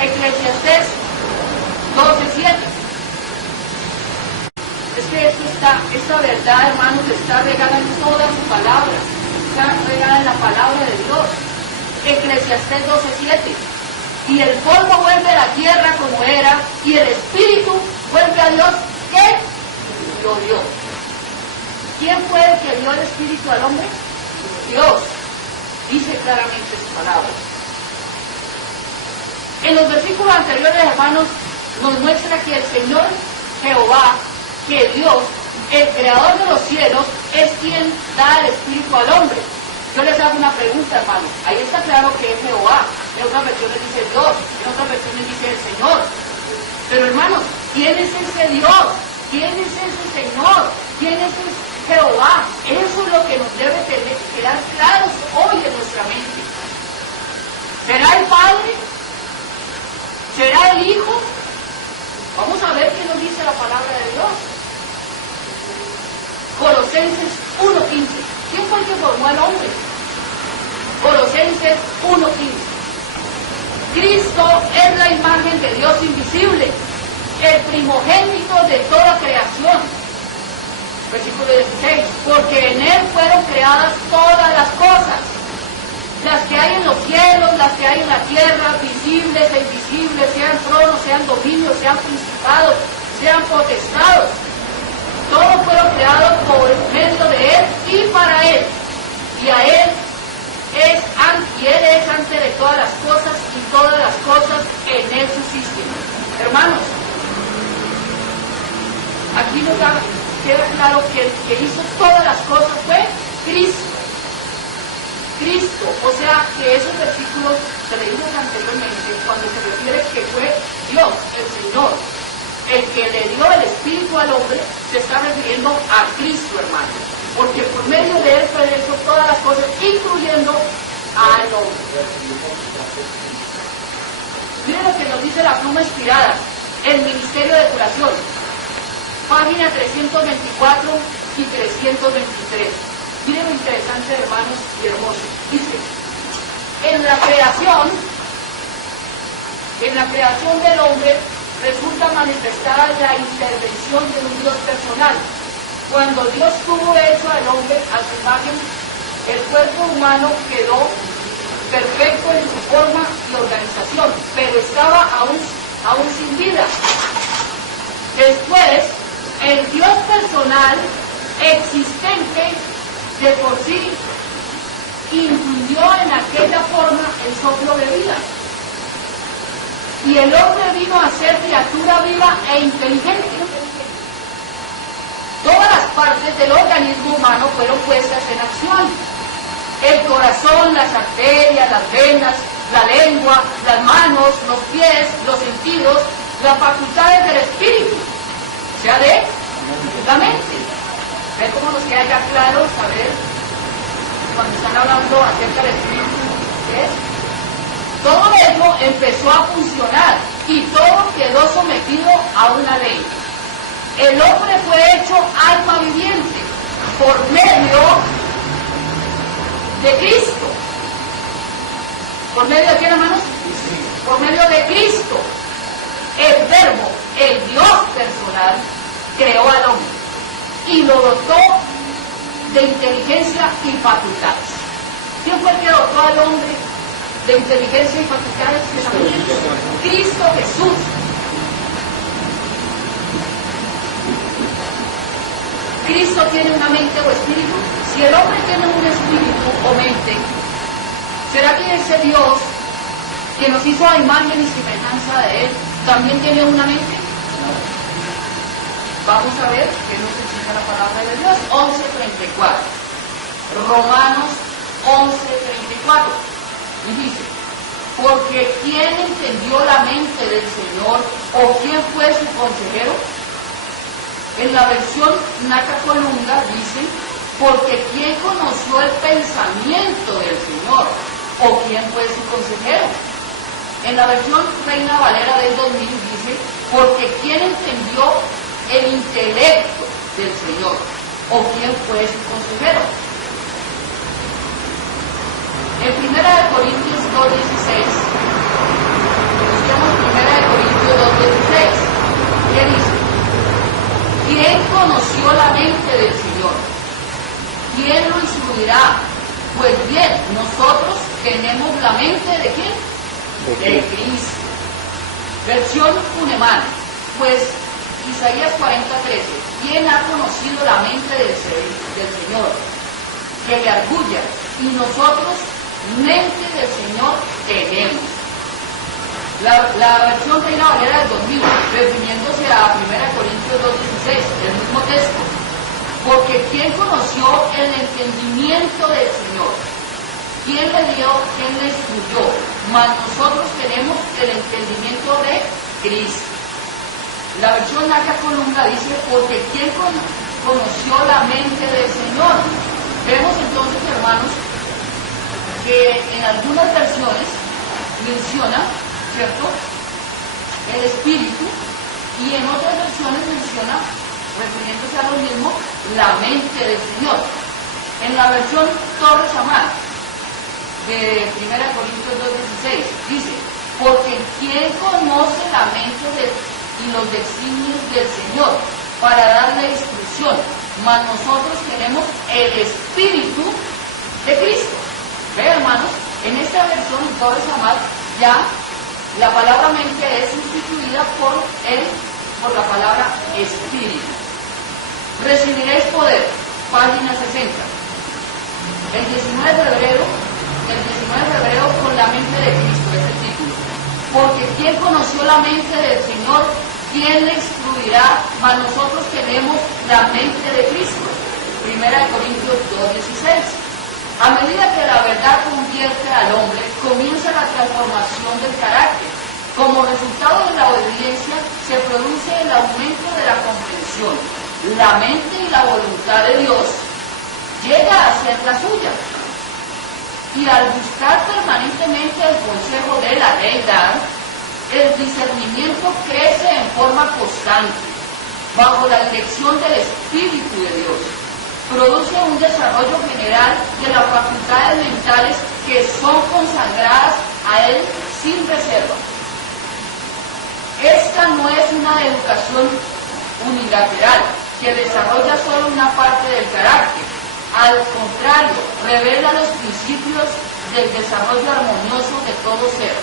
Eclesiastés 12:7. Es que esta verdad, hermanos, está regada en toda su palabra, está regada en la palabra de Dios. Eclesiastés 12:7. Y el polvo vuelve a la tierra como era, y el espíritu vuelve a Dios, que lo dio. ¿Quién fue el que dio el espíritu al hombre? Dios. Dice claramente su palabra. En los versículos anteriores, hermanos, nos muestra que el Señor Jehová, que Dios, el creador de los cielos, es quien da el espíritu al hombre. Yo les hago una pregunta, hermanos. Ahí está claro que es Jehová. En otras versiones dice Dios, en otras versiones dice el Señor. Pero, hermanos, ¿quién es ese Dios? ¿Quién es ese Señor? ¿Quién es ese Jehová? Eso es lo que nos debe quedar claros hoy en nuestra mente. ¿Será el Padre? ¿Será el Hijo? Vamos a ver qué nos dice la palabra de Dios. Colosenses 1:15. ¿Quién fue el que formó al hombre? Colosenses 1:15. Cristo es la imagen de Dios invisible, el primogénito de toda creación. Versículo 16. Porque en Él fueron creadas todas las cosas, las que hay en los cielos, las que hay en la tierra, visibles e invisibles, sean tronos, sean dominios, sean principados, sean potestados. Todos fueron creados por medio de Él y para Él. Y a Él y Él es antes de todas las cosas, y todas las cosas en Él subsisten. Hermanos, aquí nos queda claro que el que hizo todas las cosas fue Cristo. Cristo, o sea que esos versículos que leímos anteriormente, cuando se refiere que fue Dios, el Señor, el que le dio el Espíritu al hombre, se está refiriendo a Cristo, hermano, porque por medio de Él fue hecho todas las cosas, incluyendo al hombre. Miren lo que nos dice la pluma inspirada, el Ministerio de Curación, página 324 y 323. Miren lo interesante, hermanos y hermosos. Dice, en la creación del hombre resulta manifestada la intervención de un Dios personal. Cuando Dios tuvo hecho al hombre a su imagen, el cuerpo humano quedó perfecto en su forma y organización, pero estaba aún sin vida. Después, el Dios personal existente de por sí influyó en aquella forma el soplo de vida. Y el hombre vino a ser criatura viva e inteligente. Todas las partes del organismo humano fueron puestas en acción. El corazón, las arterias, las venas, la lengua, las manos, los pies, los sentidos, las facultades del espíritu, o sea, de la mente. ¿Ven cómo nos queda ya claro saber cuando están hablando acerca del espíritu qué es? Todo eso empezó a funcionar y todo quedó sometido a una ley. El hombre fue hecho alma viviente por medio de Cristo. ¿Por medio de quién, hermanos? Por medio de Cristo. El Verbo, el Dios personal, creó al hombre y lo dotó de inteligencia y facultades. ¿Quién fue el que dotó al hombre de inteligencia y facultades? Cristo Jesús. Cristo tiene una mente o espíritu. Si el hombre tiene un espíritu o mente, ¿será que ese Dios que nos hizo a imagen y semejanza de Él también tiene una mente? Vamos a ver qué nos enseña la palabra de Dios. 11:34. Romanos 11:34. Y dice, porque ¿quién entendió la mente del Señor o quién fue su consejero? En la versión Naka Colunga dice, porque ¿quién conoció el pensamiento del Señor o quién fue su consejero? En la versión Reina Valera del 2000 dice, porque ¿quién entendió el intelecto del Señor o quién fue su consejero? En 1 Corintios 2:16 busquemos bien, nosotros tenemos la mente ¿de quién? De Cristo. Versión Funemán. Pues Isaías 40:13. ¿Quién ha conocido la mente del Señor? Que le arguya. Y nosotros, mente del Señor, tenemos. La versión Reina Valera del 2000, refiriéndose a 1 Corintios 2:16, el mismo texto. Porque ¿quién conoció el entendimiento del Señor? ¿Quién le dio? ¿Quién le instruyó? Mas nosotros tenemos el entendimiento de Cristo. La versión Naca Columna dice, porque ¿quién conoció la mente del Señor? Vemos entonces, hermanos, que en algunas versiones menciona, ¿cierto?, el Espíritu, y en otras versiones menciona, refiriéndose a lo mismo, la mente del Señor. En la versión Torres Amat, de 1 Corintios 2:16, dice, porque ¿quién conoce la mente y los designios del Señor para darle instrucción? Mas nosotros tenemos el Espíritu de Cristo. Vean, hermanos, en esta versión Torres Amat ya la palabra mente es sustituida por la palabra Espíritu. Recibiréis poder, página 60. El 19 de febrero con la mente de Cristo, es el título. Porque ¿quién conoció la mente del Señor? ¿Quién le instruirá? Mas nosotros tenemos la mente de Cristo. 1 Corintios 2:16. A medida que la verdad convierte al hombre, comienza la transformación del carácter. Como resultado de la obediencia, se produce el aumento de la comprensión. La mente y la voluntad de Dios llega a ser la suya. Y al buscar permanentemente el consejo de la deidad, el discernimiento crece en forma constante, bajo la dirección del Espíritu de Dios. Produce un desarrollo general de las facultades mentales que son consagradas a Él sin reserva. Esta no es una educación unilateral que desarrolla solo una parte del carácter. Al contrario, revela los principios del desarrollo armonioso de todo ser.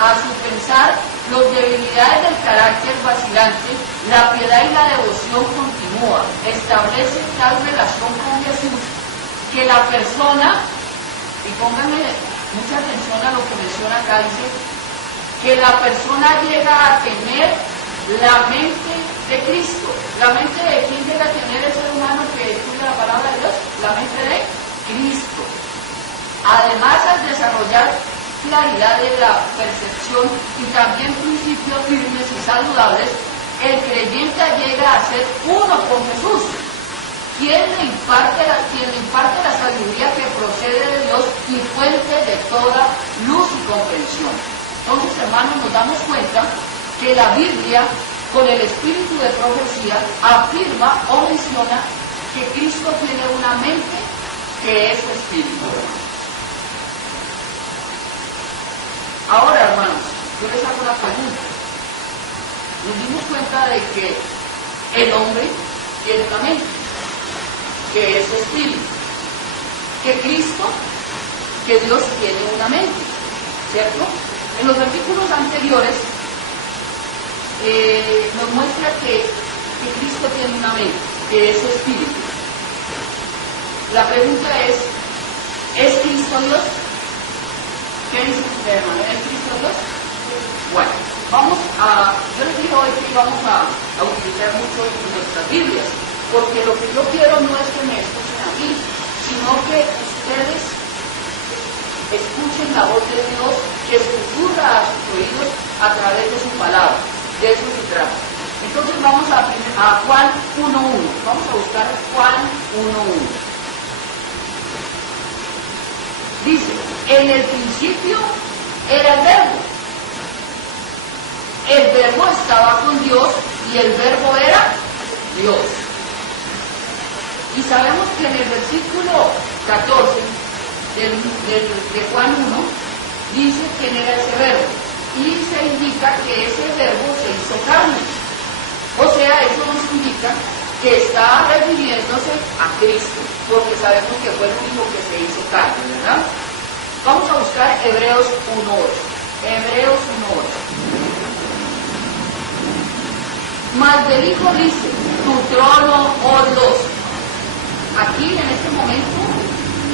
A su pensar, las debilidades del carácter vacilante, la piedad y la devoción continúa. Establece tal relación con Jesús que la persona, y pónganme mucha atención a lo que menciona acá, dice, que la persona llega a tener la mente de Cristo. ¿La mente de quién llega a tener el ser humano que estudia la palabra de Dios? La mente de Cristo. Además, al desarrollar claridad de la percepción y también principios firmes y saludables, el creyente llega a ser uno con Jesús, quien le imparte la sabiduría que procede de Dios y fuente de toda luz y comprensión. Entonces, hermanos, nos damos cuenta que la Biblia, con el espíritu de profecía, afirma o menciona que Cristo tiene una mente que es su espíritu. Ahora, hermanos, yo les hago una pregunta. Nos dimos cuenta de que el hombre tiene una mente, que es su espíritu, que Cristo, que Dios tiene una mente, ¿cierto? En los versículos anteriores nos muestra que Cristo tiene una mente, que es su espíritu. La pregunta ¿es Cristo Dios? ¿Qué dice usted, hermano? ¿Es Cristo Dios? Bueno, yo les digo hoy que vamos a utilizar mucho nuestras Biblias, porque lo que yo quiero no es que me escuchen a mí, sino que ustedes escuchen la voz de Dios que susurra a sus oídos a través de su palabra. De eso se trata. Entonces vamos a Juan 1.1. Vamos a buscar Juan 1.1. Dice, en el principio era el verbo. El verbo estaba con Dios y el verbo era Dios. Y sabemos que en el versículo 14 de Juan 1 dice quién era ese verbo. Y se indica que ese verbo se hizo carne. O sea, eso nos indica que está refiriéndose a Cristo, porque sabemos que fue el único que se hizo carne, ¿verdad? Vamos a buscar Hebreos 1:8. Hebreos 1:8. Mas del Hijo dice, tu trono, oh Dios. Aquí, en este momento,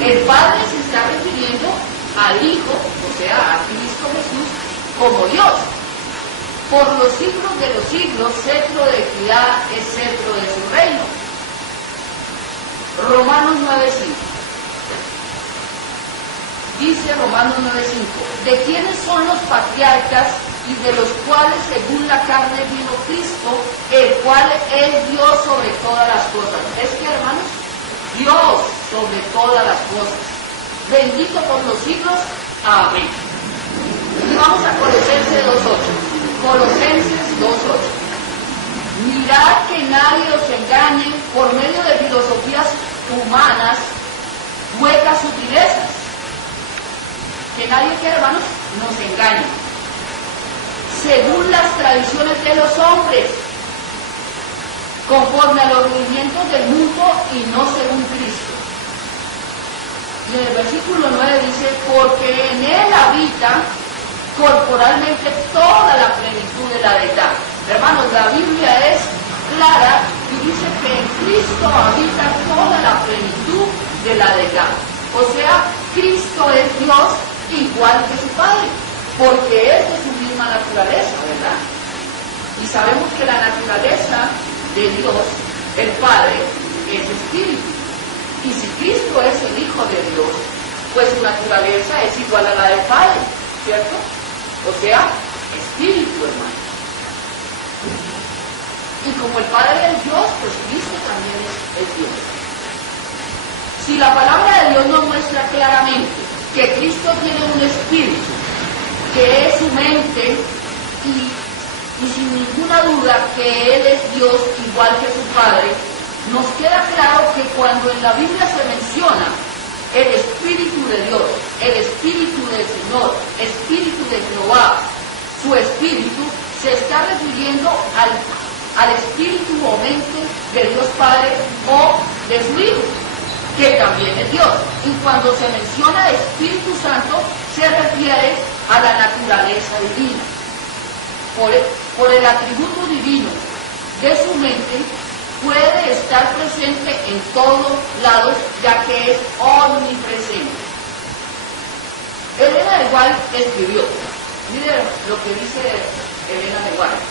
el Padre se está refiriendo al Hijo, o sea, a Cristo Jesús, como Dios. Por los siglos de los siglos, cetro de equidad es cetro de su reino. Romanos 9:5. Dice Romanos 9:5, ¿de quiénes son los patriarcas y de los cuales según la carne vino Cristo, el cual es Dios sobre todas las cosas? ¿Es que, hermanos? Dios sobre todas las cosas. Bendito por los siglos. Amén. Y vamos a Colosenses 2:8. Colosenses 2:8. Mirad que nadie os engañe por medio de filosofías humanas, huecas sutilezas. Que nadie, que hermanos, nos engañe. Según las tradiciones de los hombres, conforme a los movimientos del mundo y no según Cristo. Y en el versículo 9 dice, porque en él habita corporalmente toda la plenitud de la deidad. Hermanos, la Biblia es clara y dice que en Cristo habita toda la plenitud de la deidad. O sea, Cristo es Dios igual que su Padre, porque es de su misma naturaleza, ¿verdad? Y sabemos que la naturaleza de Dios, el Padre, es espíritu. Y si Cristo es el Hijo de Dios, pues su naturaleza es igual a la del Padre, ¿cierto? O sea, espíritu, hermano. Y como el Padre es Dios, pues Cristo también es Dios. Si la palabra de Dios nos muestra claramente que Cristo tiene un espíritu, que es su mente, y sin ninguna duda que Él es Dios igual que su Padre, nos queda claro que cuando en la Biblia se menciona el Espíritu de Dios, el Espíritu del Señor, Espíritu de Jehová, su Espíritu, se está refiriendo al Espíritu o mente de Dios Padre o de su Hijo, que también es Dios. Y cuando se menciona Espíritu Santo, se refiere a la naturaleza divina. Por el atributo divino de su mente, puede estar presente en todos lados, ya que es omnipresente. Elena de White escribió, mire lo que dice Elena de White.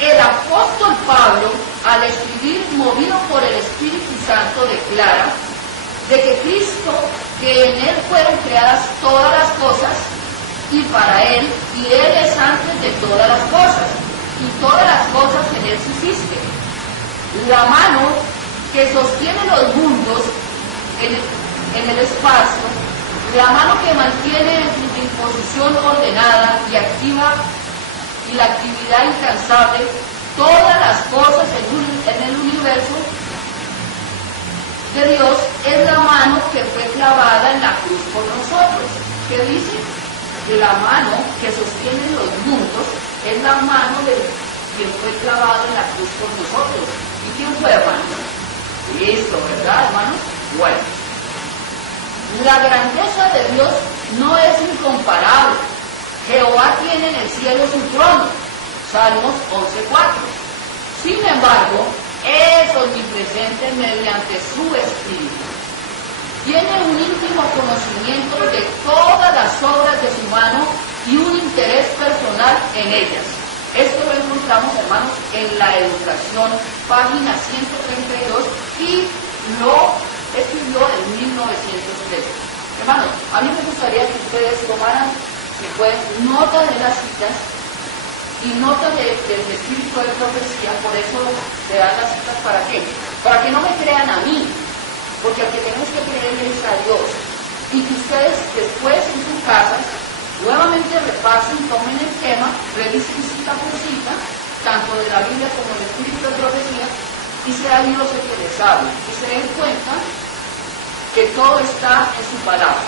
El apóstol Pablo, al escribir movido por el Espíritu Santo, declara de que Cristo, que en Él fueron creadas todas las cosas, y para Él, y Él es antes de todas las cosas, y todas las cosas en Él subsisten. La mano que sostiene los mundos en el espacio, la mano que mantiene en su disposición ordenada y activa y la actividad incansable, todas las cosas en el universo de Dios, es la mano que fue clavada en la cruz por nosotros. ¿Qué dice? Que la mano que sostiene los mundos es la mano de quien fue clavado en la cruz por nosotros. ¿Y quién fue, hermano? Cristo, ¿verdad, hermanos? Bueno, la grandeza de Dios no es incomparable. Jehová tiene en el cielo su trono. Salmos 11:4. Sin embargo, es omnipresente mediante su Espíritu. Tiene un íntimo conocimiento de todas las obras de su mano y un interés personal en ellas. Esto lo encontramos, hermanos, en la Educación, página 132, y lo escribió en 1913. Hermanos, a mí me gustaría que ustedes tomaran, si pueden, nota de las citas y nota del espíritu de profecía. Por eso le dan las citas. ¿Para qué? Para que no me crean a mí, porque al que tenemos que creer es a Dios. Y que ustedes después en sus casas nuevamente repasen, tomen el tema, revisen cita por cita, tanto de la Biblia como del espíritu de profecía, y sea Dios el que les hable, y se den cuenta que todo está en su palabra.